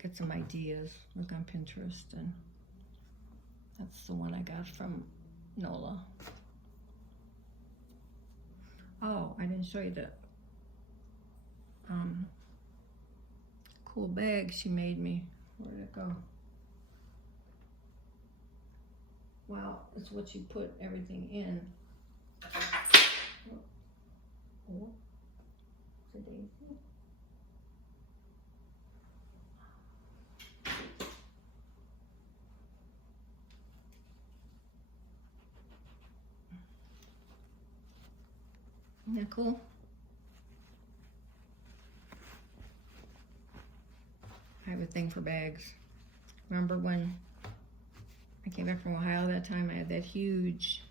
get some ideas, look on Pinterest, and that's the one I got from Nola. Oh, I didn't show you the cool bag she made me. Where did it go? Well, it's what you put everything in. Oh, it's a daisy. Isn't that cool? I have a thing for bags. Remember when I came back from Ohio that time, I had that huge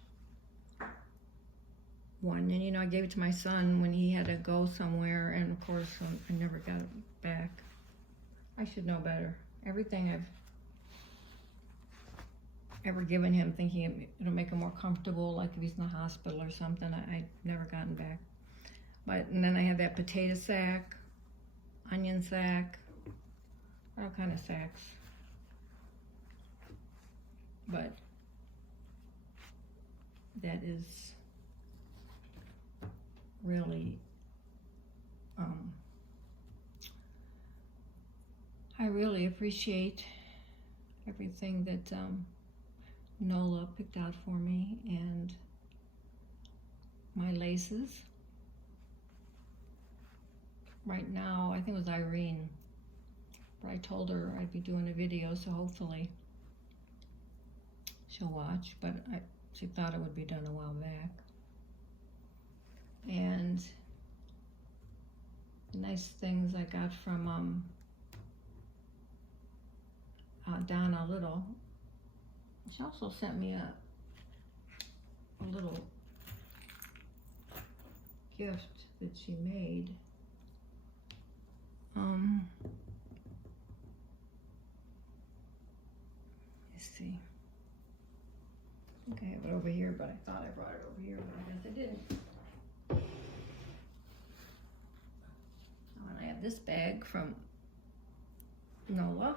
one, and you know, I gave it to my son when he had to go somewhere, and of course I never got it back. I should know better. Everything I've ever given him, thinking it'll make him more comfortable, like if he's in the hospital or something, I've never gotten back. But, and then I had that potato sack, onion sack, all kind of sacks. But that is really, I really appreciate everything that Nola picked out for me, and my laces. Right now, I think it was Irene, but I told her I'd be doing a video, so hopefully she'll watch, but she thought it would be done a while back. And the nice things I got from Donna Little. She also sent me a little gift that she made. Let's see. I think I have it over here, but I thought I brought it over here, but I guess I didn't. Oh, and I have this bag from Nola.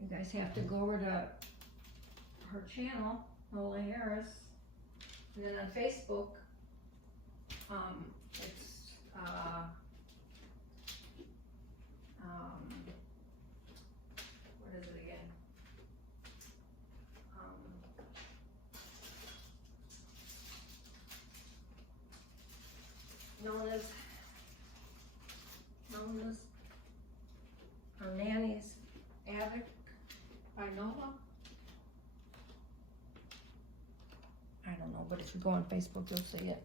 You guys have to go over to her channel, Nola Harris, and then on Facebook, it's what is it again? Known as Her Nanny's Attic by Nola. I don't know, but if you go on Facebook, you'll see it.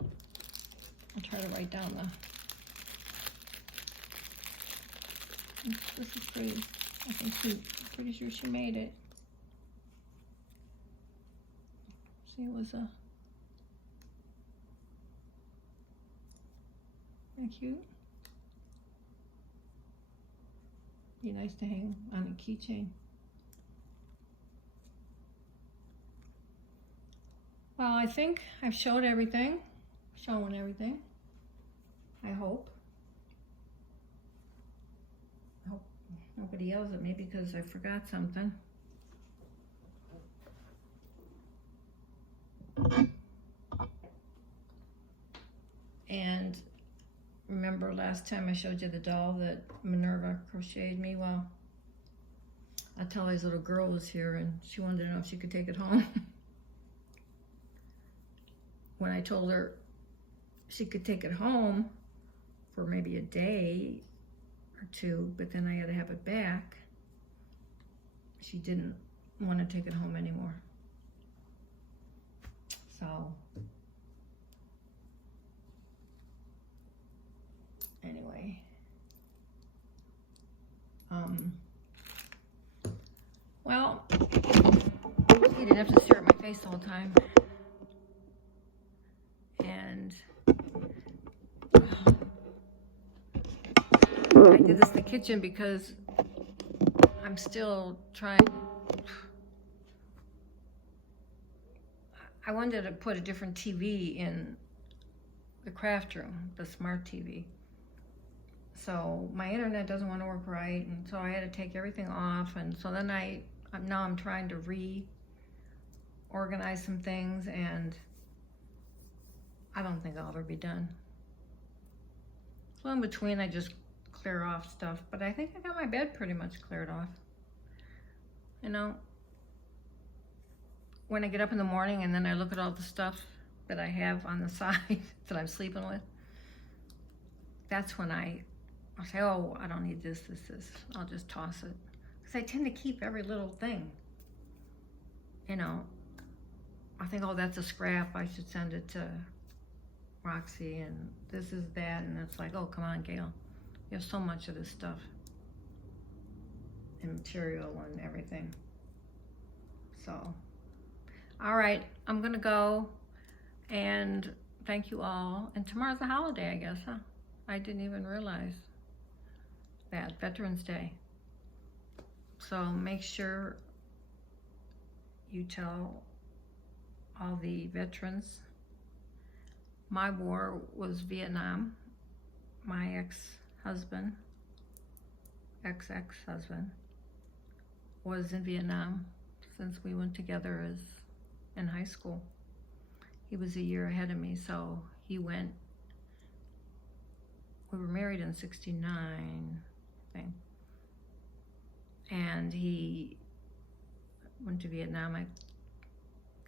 I'll try to write down this is free. I think I'm pretty sure she made it. See, it was a isn't that cute? Be nice to hang on a keychain. Well, I think I've showed everything. Showing everything. I hope. I hope nobody yells at me because I forgot something. And remember last time I showed you the doll that Minerva crocheted me? Well, Atelis' little girl was here and she wanted to know if she could take it home. When I told her she could take it home for maybe a day or two, but then I had to have it back, she didn't want to take it home anymore. So, anyway, well, he didn't have to stare at my face the whole time. And I did this in the kitchen because I'm still trying. I wanted to put a different TV in the craft room, the smart TV. So my internet doesn't want to work right, and so I had to take everything off. And so then now I'm trying to reorganize some things, and I don't think I'll ever be done. So in between, I just clear off stuff, but I think I got my bed pretty much cleared off. You know, when I get up in the morning and then I look at all the stuff that I have on the side that I'm sleeping with, that's when I'll say, oh, I don't need this. I'll just toss it. Because I tend to keep every little thing. You know, I think, oh, that's a scrap. I should send it to Roxy, and this is that, and it's like, oh, come on, Gail. You have so much of this stuff. and material and everything. So, all right, I'm gonna go, and thank you all. And tomorrow's a holiday, I guess, huh? I didn't even realize that, Veterans Day. So make sure you tell all the veterans. My war was Vietnam. My ex-husband, ex-husband, was in Vietnam since we went together as in high school. He was a year ahead of me, so he went. We were married in '69, I think, and he went to Vietnam, I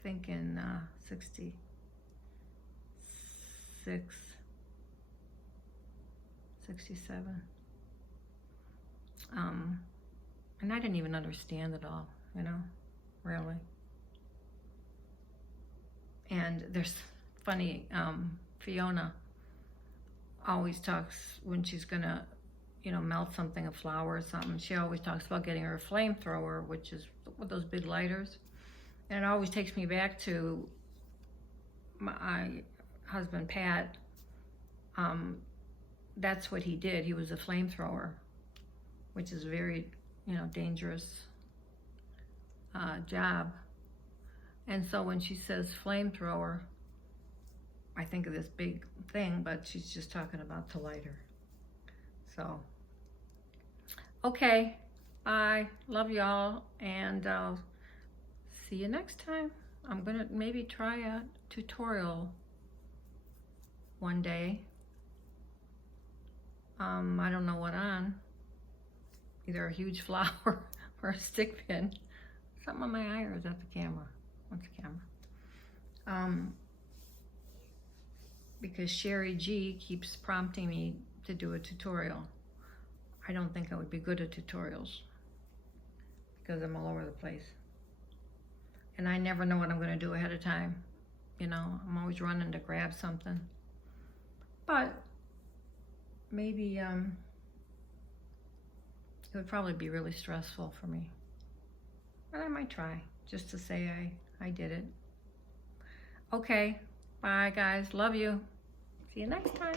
think, in '66, '67. And I didn't even understand it all, you know, really. And there's funny, Fiona always talks when she's gonna, you know, melt something, a flower or something. She always talks about getting her a flamethrower, which is with those big lighters. And it always takes me back to my husband, Pat. That's what he did. He was a flamethrower, which is a very, you know, dangerous job. And so when she says flamethrower, I think of this big thing, but she's just talking about the lighter. So, okay, I love y'all, and I'll see you next time. I'm gonna maybe try a tutorial one day. I don't know what on. Either a huge flower or a stick pin. Something on my eye, or is that the camera? What's the camera? Because Sherry G keeps prompting me to do a tutorial. I don't think I would be good at tutorials because I'm all over the place. And I never know what I'm gonna do ahead of time. You know, I'm always running to grab something. But maybe it would probably be really stressful for me. But I might try, just to say I did it. Okay, bye guys, love you. See you next time.